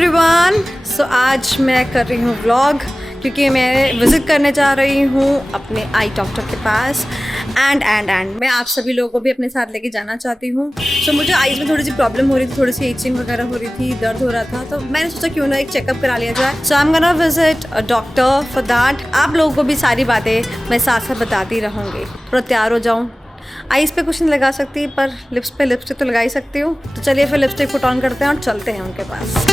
Everyone, सो आज मैं कर रही हूँ व्लॉग क्योंकि मैं विज़िट करने जा रही हूँ अपने आई डॉक्टर के पास एंड मैं आप सभी लोगों को भी अपने साथ लेके जाना चाहती हूँ। सो मुझे आईज में थोड़ी सी प्रॉब्लम हो रही थी, थोड़ी सी इचिंग वगैरह हो रही थी, दर्द हो रहा था, तो मैंने सोचा क्यों ना एक चेकअप करा लिया जाए। So I am gonna visit a doctor for that. आप लोगों को भी सारी बातें मैं साथ साथ बताती रहूँगी। थोड़ा तैयार हो जाऊँ। आईज पे कुछ नहीं लगा सकती पर लिप्स पे लिपस्टिक तो लगा ही सकती हूँ। तो चलिए फिर लिपस्टिक पुट ऑन करते हैं और चलते हैं उनके पास।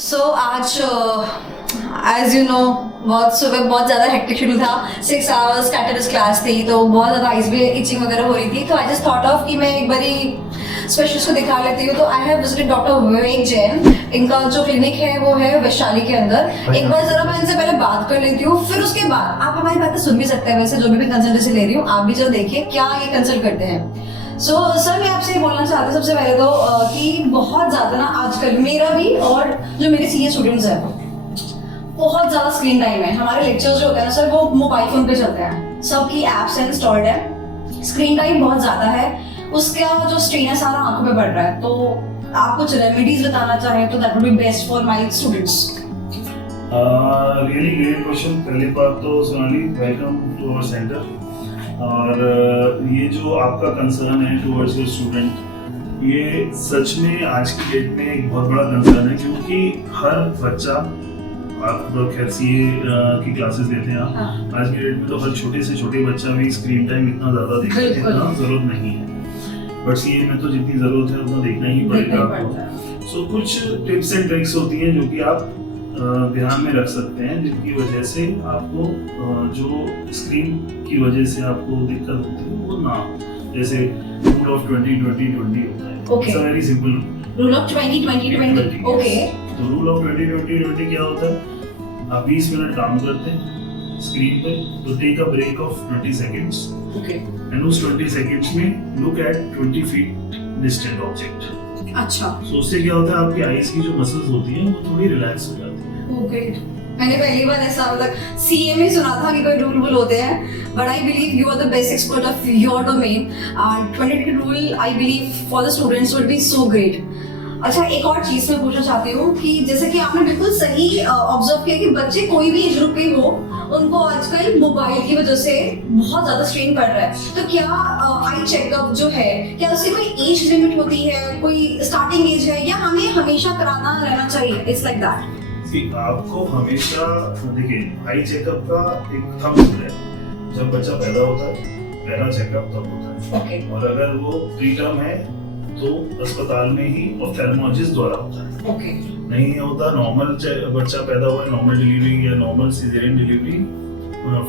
XOH आज एज यू नो बहुत सुबह बहुत ज़्यादा हेक्टिक शेड्यूल था। 6 आवर्स कैटरस क्लास थी तो बहुत ज़्यादा आइज में इचिंग वगैरह हो रही थी। तो आई जस्ट थॉट ऑफ कि मैं एक बारी स्पेशलिस्ट को दिखा लेती हूँ। तो आई हैव विजिटेड डॉक्टर विवेक जैन। इनका जो क्लिनिक है वो है वैशाली के अंदर। एक बार ज़रा मैं इनसे पहले बात कर लेती हूँ, फिर उसके बाद आप हमारी बातें सुन भी सकते हैं। वैसे जो भी मैं कंसल्टेंसी ले रही हूँ आप भी जो देखिए क्या ये कंसल्ट करते हैं। सर मैं आपसे ये बोलना चाहती हूँ सबसे पहले तो कि बहुत ज़्यादा ना आजकल मेरा भी और जो मेरे सीनियर स्टूडेंट्स हैं बहुत ज़्यादा स्क्रीन टाइम है। हमारे लेक्चर्स जो होते हैं ना सर वो मोबाइल फ़ोन पे चलते हैं, सबकी ऐप्स इंस्टॉल्ड है, स्क्रीन टाइम बहुत ज़्यादा है, उसका जो स्ट्रेन है सारा आंखों पे पड़ रहा है। तो आप कुछ रेमेडीज बताना चाहें तो that would be best for my students. Really great question. पहली बात तो Sonali welcome to our centre. और ये जो आपका कंसर्न है टुवर्ड्स योर स्टूडेंट, ये सच में आज की डेट में एक बहुत बड़ा कंसर्न है क्योंकि हर बच्चा, आप खैर सीए की क्लासेस लेते हैं आप, हाँ। आज की डेट में तो हर छोटे से छोटे बच्चा भी स्क्रीन टाइम इतना ज़्यादा देखने की जरूरत नहीं है, बट सीए में तो जितनी ज़रूरत है उतना देखना ही पड़ेगा आपको। सो कुछ टिप्स एंड ट्रिक्स होती हैं जो कि आप ध्यान में रख सकते हैं, जिनकी वजह से आपको जो स्क्रीन की वजह से आपको दिक्कत होती है वो ना हो। जैसे रूल ऑफ 20-20-20 होता है। It's a very simple rule of 20-20-20। Okay, तो रूल ऑफ 20-20-20 क्या होता है? आप 20 मिनट काम करते हैं स्क्रीन पे, तो take a break of 20 seconds. Okay, and उस 20 सेकंड्स में look at 20 feet distant object. अच्छा, तो उससे क्या होता है आपकी आईज की जो मसल्स होती हैं वो थोड़ी रिलैक्स हो जाती है। ओके, मैंने पहली बार ऐसा मतलब सीए में सुना था कि कोई रूल होते हैं, but I believe you are the best expert of your domain and 20 rule I believe for the students would be so great. अच्छा, एक और चीज मैं पूछना चाहती हूँ कि जैसे कि आपने बिल्कुल सही ऑब्जर्व किया कि बच्चे कोई भी एज ग्रुप के हो उनको आजकल मोबाइल की वजह से बहुत ज्यादा स्ट्रेन पड़ रहा है। तो क्या आई चेकअप जो है क्या उसकी कोई एज लिमिट होती है, कोई स्टार्टिंग एज है, या हमें हमेशा कराना रहना चाहिए? It's like that. आपको हमेशा देखिए आई चेकअप का एक थंब रूल है, जब बच्चा पैदा होता है पहला चेकअप तब होता है। okay. और अगर वो प्री टर्म है तो अस्पताल में ही ऑफ्थेल्मोलॉजिस्ट द्वारा होता है। okay. नहीं होता नॉर्मल बच्चा पैदा हुआ है, नॉर्मल डिलीवरी या normal caesarean delivery,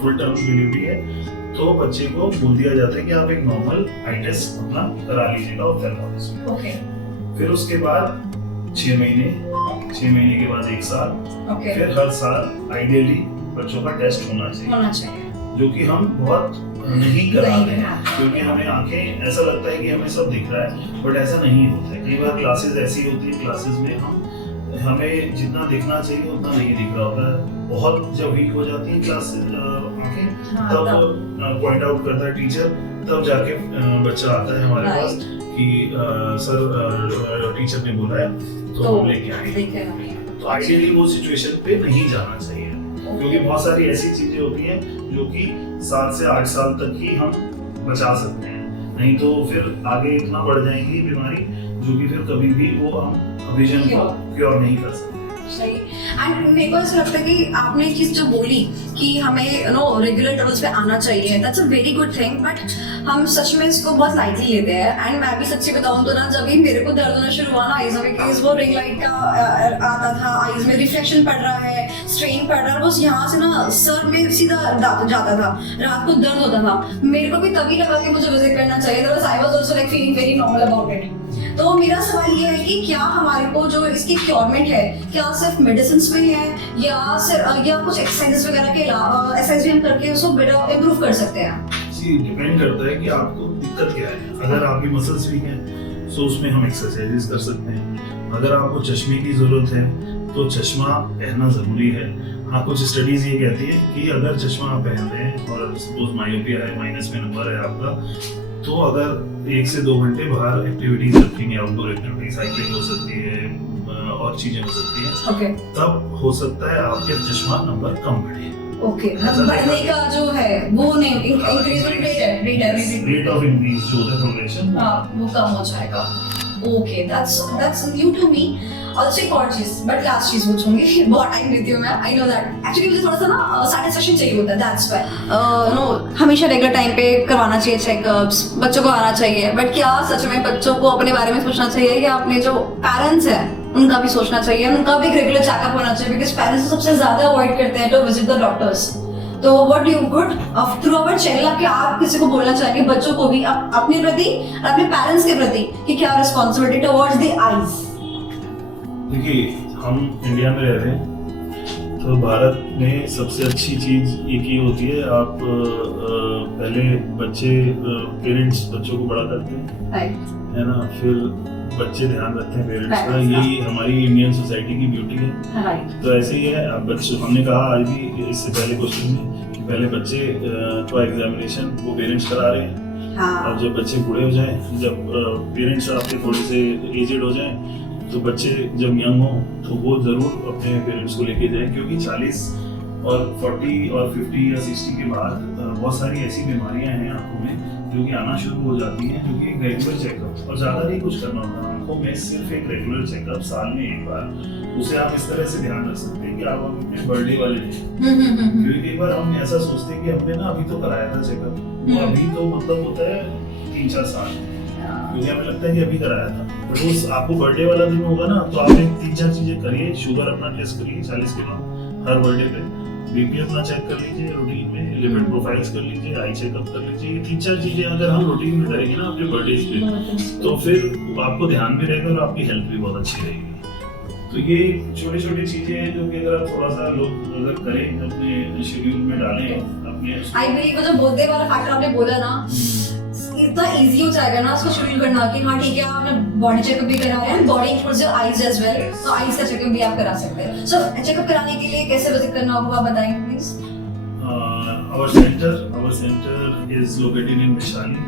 full term delivery है, तो बच्चे को बोल दिया जाता है कि आप एक नॉर्मल आई टेस्ट अपना करा लीजिएगा ऑफ्थेल्मोलॉजिस्ट में। okay. फिर उसके बाद 6 महीने के बाद 1 साल, okay. फिर हर साल आइडियली बच्चों का टेस्ट होना चाहिए, जो कि हम बहुत नहीं कराते हैं क्योंकि हमें आंखें ऐसा लगता है कि हमें सब दिख रहा है, बट ऐसा नहीं होता है। कई बार क्लासेस ऐसी होती है, क्लासेस में हम हमें जितना दिखना चाहिए उतना नहीं दिख रहा होता है। बहुत जब वीक हो जाती है क्लास आंखें, हाँ, तब पॉइंट आउट करता है टीचर, तब जाके बच्चा आता है हमारे पास कि सर टीचर ने बोला है तो हम लेके आएंगे। तो आइडियली वो सिचुएशन पे नहीं जाना चाहिए, क्योंकि बहुत सारी ऐसी चीजें होती हैं जो कि 7 से 8 साल तक ही हम बचा सकते हैं, नहीं तो फिर आगे इतना बढ़ जाएगी बीमारी जो कि फिर कभी भी वो हम विजन को क्योर नहीं कर सकते। सही। एंड मेरे को ऐसा लगता है कि आपने एक चीज जो बोली कि हमें रेगुलर इंटरवल्स पे आना चाहिए, that's a very good thing, but हम सच में इसको बहुत लाइटली लेते हैं। एंड मैं भी सच्ची बताऊं तो ना, जब भी मेरे को दर्द होना शुरू हुआ ना आईज में, बिकॉज वो रिंग लाइट का आता था, आईज में रिफ्लेक्शन पड़ रहा है, स्ट्रेन पड़ रहा है, बस यहाँ से ना सर में सीधा जाता था, रात को दर्द होता था। मेरे को भी तभी लगा कि मुझे विजिट करना चाहिए, I was also like feeling very normal about it. तो मेरा सवाल ये है कि क्या हमारे को जो इसकी क्योरमेंट है, क्या सिर्फ मेडिसिन में है या कुछ एक्सरसाइजेस वगैरह के अलावा एक्सरसाइज भी हम करके उसको बेटर इम्प्रूव कर सकते हैं? जी, डिपेंड करता है कि आपको दिक्कत क्या है। अगर आपकी मसल्स वीक हैं तो उसमें हम एक्सरसाइजेस कर सकते हैं। अगर आपको चश्मे की जरूरत है तो चश्मा पहनना जरूरी है। हाँ, कुछ स्टडीज ये कहती है कि अगर चश्मा आप पहन रहे हैं और सपोज मायोपिया है, माइनस में नंबर है आपका, तो अगर 1 से 2 घंटे बाहर एक्टिविटीज रखेंगे, आउटडोर एक्टिविटीज, साइकिलिंग हो सकती है और चीजें हो सकती हैं, okay. तब हो सकता है आपके चश्मा नंबर कम बढ़े। ओके, बढ़ने का जो है वो नहीं, इंक्रीजमेंट रेट ऑफ इंक्रीज जो है प्रोग्रेशन, हाँ, वो कम हो जाएगा। Okay, that's new to me. Also एक और चीज, बट लास्ट चीज पूछूंगी, बहुत टाइम लेती हूँ मैं, आई नो दैट। एक्चुअली मुझे थोड़ा सा ना सैटिस्फैक्शन चाहिए होता है, दैट्स व्हाई नो हमेशा रेगुलर टाइम पे करवाना चाहिए चेकअप्स, बच्चों को आना चाहिए, बट क्या सच में बच्चों को अपने बारे में सोचना चाहिए या अपने जो पेरेंट्स हैं उनका भी सोचना चाहिए, उनका भी रेगुलर चेकअप होना चाहिए? बिकॉज पेरेंट्स सबसे ज्यादा अवॉइड करते हैं टू विजिट द डॉक्टर्स। तो what do you good through our channel कि आप किसी को बोलना चाहेंगे, बच्चों को भी अपने प्रति और अपने पेरेंट्स के प्रति, कि क्या रिस्पॉन्सिबिलिटी टुवर्ड्स द आईज? देखिए, हम इंडिया में रहते हैं तो भारत में सबसे अच्छी चीज एक ही होती है, आप पहले पेरेंट्स बच्चों को बड़ा करते हैं, है ना, फिर बच्चे ध्यान रखते हैं पेरेंट्स का। यही हमारी इंडियन सोसाइटी की ब्यूटी है। तो ऐसे ही है, आप बच्चे, हमने कहा आज भी इससे पहले क्वेश्चन में कि पहले बच्चे का एग्जामिनेशन वो पेरेंट्स करा रहे हैं। और जब बच्चे बूढ़े हो जाएं, जब पेरेंट्स आपके थोड़े से एजेड हो जाएं, तो बच्चे जब यंग हो तो वो जरूर अपने पेरेंट्स को लेके जाएं, क्योंकि 40 और 40 और 50 या 60 के बाद बहुत सारी ऐसी बीमारियां हैं आंखों में जो कि आना शुरू हो जाती हैं, जो कि एक रेगुलर चेकअप, और ज़्यादा नहीं कुछ करना होता आंखों में, सिर्फ एक रेगुलर चेकअप साल में एक बार, उसे आप इस तरह से ध्यान रख सकते हैं कि आप अपने बर्थडे वाले दिन, क्योंकि एक बार हम ऐसा सोचते हैं कि हमने ना अभी तो कराया था चेकअप, वो अभी तो मतलब होता है 3-4 साल, क्योंकि हमें लगता है कि अभी कराया था, बट उस आपको बर्थडे वाला दिन होगा ना, तो आप 3-4 चीजें करिए। शुगर अपना टेस्ट करिए 40 किलो हर बर्थडे पे, बीपी अपना चेक कर लीजिए रूटीन में, लिपिड प्रोफाइल्स कर लीजिए, आई चेकअप कर लीजिए। 3-4 चीजें अगर हम रूटीन में करेंगे ना अपने बर्थडे पे, तो फिर आपको ध्यान भी रहेगा और आपकी हेल्थ भी बहुत अच्छी रहेगी। तो ये छोटी छोटी चीजें हैं जो कि अगर आप थोड़ा सा लोग अगर करें, अपने शेड्यूल में डालें अपने, आई बिलीव वो जो बोलते वाला फैक्टर आपने बोला ना, इतना इजी हो जाएगा ना उसको शेड्यूल करना कि हाँ ठीक है, आपने बॉडी चेकअप भी करा है, body includes your eyes as well, तो आईज का चेकअप भी आप करा सकते हैं। सो चेकअप कराने के लिए कैसे विजिट करना होगा आप बताएंगे please? our center is located in Vaishali.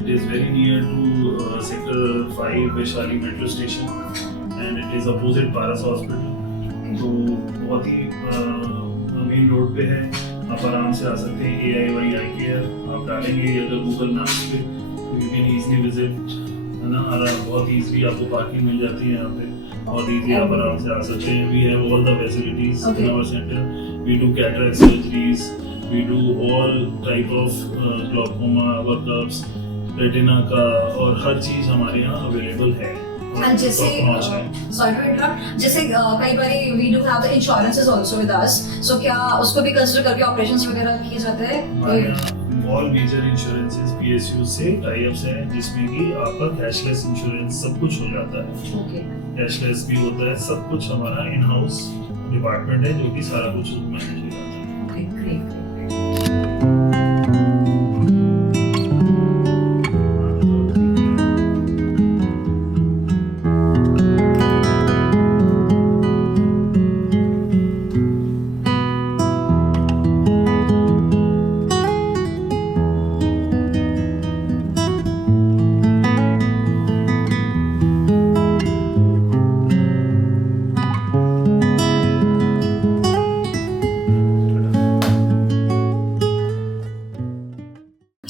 It is very near to sector 5 Vaishali metro station and it is opposite Paras Hospital. तो बहुत ही मेन रोड पे है, आप आराम से आ सकते हैं। AIY आई केयर आप डालेंगे अगर गूगल मैप्स पे, तो यू कैन इजीली विजिट, है ना, बहुत इजीली आपको पार्किंग मिल जाती है यहाँ पे, बहुत इजीली आप आराम से आ सकते हैं। We have all the facilities in our centre. We do cataract surgeries, we do all type of glaucoma, workups, retina का, और हर चीज हमारे यहाँ अवेलेबल है। जैसे सॉरी टू इंटरप्ट, जैसे कई बार we do have the insurances also with us, so क्या उसको भी कंसीडर करके ऑपरेशंस वगैरह किए जाते हैं? ऑल मेजर इंश्योरेंसेस PSU से टाई अप्स हैं, जिसमें कि आपका कैशलेस इंश्योरेंस सब कुछ हो जाता है। ओके, कैशलेस भी होता है, सब कुछ हमारा इन हाउस डिपार्टमेंट है जो कि सारा कुछ मैनेज हो जाता है। Okay, great.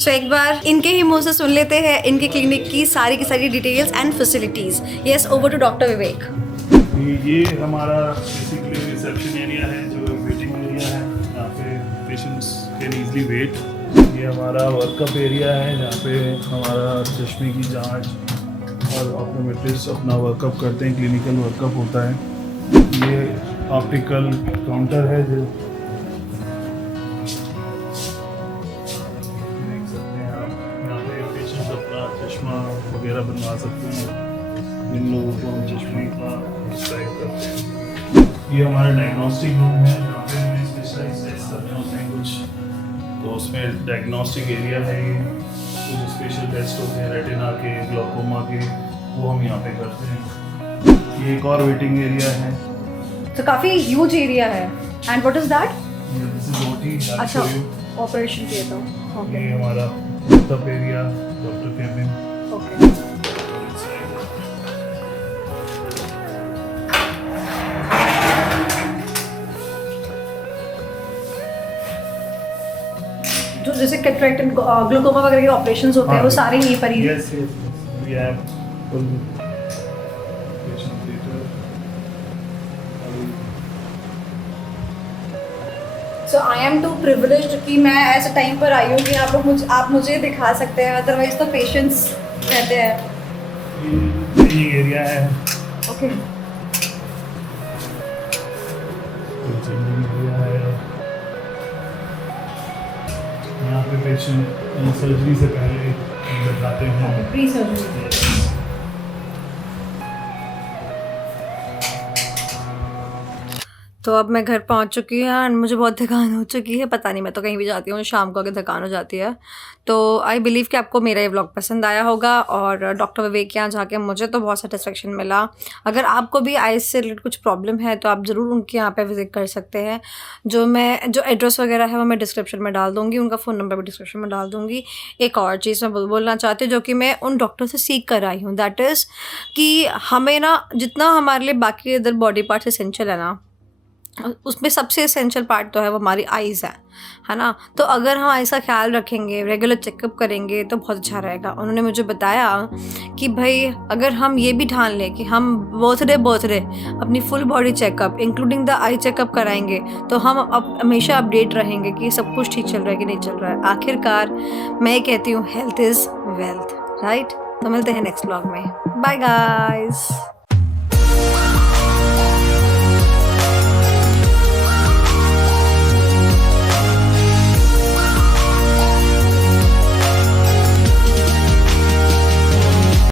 सो एक बार इनके ही मुंह से सुन लेते हैं इनके क्लिनिक की सारी details and facilities. Yes, over to doctor Vivek. ये हमारा बेसिकली रिसेप्शन एरिया है, जो वेटिंग एरिया है, यहाँ पे पेशेंट्स कैन ईजली वेट। ये हमारा वर्कअप एरिया है, जहाँ पे हमारा चश्मे की जांच और ऑप्टोमेट्रिस्ट अपना वर्कअप करते हैं, क्लिनिकल वर्कअप होता है। ये ऑप्टिकल काउंटर है, जो देख सकते हैं आप, यहाँ पे पेशेंट्स अपना चश्मा वगैरह बनवा सकते हैं। इन लोगों को हम चश्मे का प्रिस्क्राइब करते हैं। ये हमारा डायग्नोस्टिक रूम है, जहाँ पे हमें स्पेशलाइज्ड टेस्ट करने होते हैं कुछ, तो उसमें डायग्नोस्टिक एरिया है। ये कुछ स्पेशल टेस्ट होते हैं रेटिना के, ग्लाकोमा के, वो हम यहाँ पे करते हैं। ये एक और वेटिंग एरिया है। तो काफी ह्यूज एरिया है। And what is that? This is OT. अच्छा, ऑपरेशन थिएटर। ओके, ये हमारा workup area, doctor cabin. Okay. जो जैसे कैटरेक्ट एंड ग्लूकोमा वगैरह के ऑपरेशंस होते हैं, वो सारे यहीं पर ही। Yes yes, we have full patient theatre. So I am too privileged कि मैं ऐसे टाइम पर आई हूँ कि आप मुझे दिखा सकते हैं, अदरवाइज तो पेशेंट्स रहते हैं। ये एरिया है। ओके। एरिया है, यहाँ पे पेशेंट सर्जरी से पहले बताते हैं। Pre surgery. तो अब मैं घर पहुंच चुकी हूँ एंड मुझे बहुत थकान हो चुकी है। पता नहीं, मैं तो कहीं भी जाती हूँ शाम को अगर थकान हो जाती है। तो आई बिलीव कि आपको मेरा ये व्लॉग पसंद आया होगा, और डॉक्टर विवेक के यहाँ जाके मुझे तो बहुत सेटिस्फेक्शन मिला। अगर आपको भी आइज से रिलेटेड कुछ प्रॉब्लम है तो आप ज़रूर उनके यहाँ पे विजिट कर सकते हैं। जो एड्रेस वगैरह है वो मैं डिस्क्रिप्शन में डाल दूँगी, उनका फ़ोन नंबर भी डिस्क्रिप्शन में डाल दूँगी। एक और चीज़ मैं बोलना चाहती हूँ, जो कि मैं उन डॉक्टर से सीख कर आई हूँ, दैट इज़ कि हमें ना, जितना हमारे लिए बाकी अदर बॉडी पार्ट्स एसेंशियल है ना, उसमें सबसे एसेंशियल पार्ट तो है वो हमारी आइज़ है ना। तो अगर हम आइज़ का ख्याल रखेंगे, रेगुलर चेकअप करेंगे तो बहुत अच्छा रहेगा। उन्होंने मुझे बताया कि भाई अगर हम ये भी ठान लें कि हम बर्थडे अपनी full body checkup including the eye checkup कराएंगे, तो हम हमेशा अपडेट रहेंगे कि सब कुछ ठीक चल रहा है कि नहीं चल रहा है। आखिरकार मैं कहती हूँ हेल्थ इज़ वेल्थ, राइट। तो मिलते हैं नेक्स्ट व्लॉग में। Bye guys.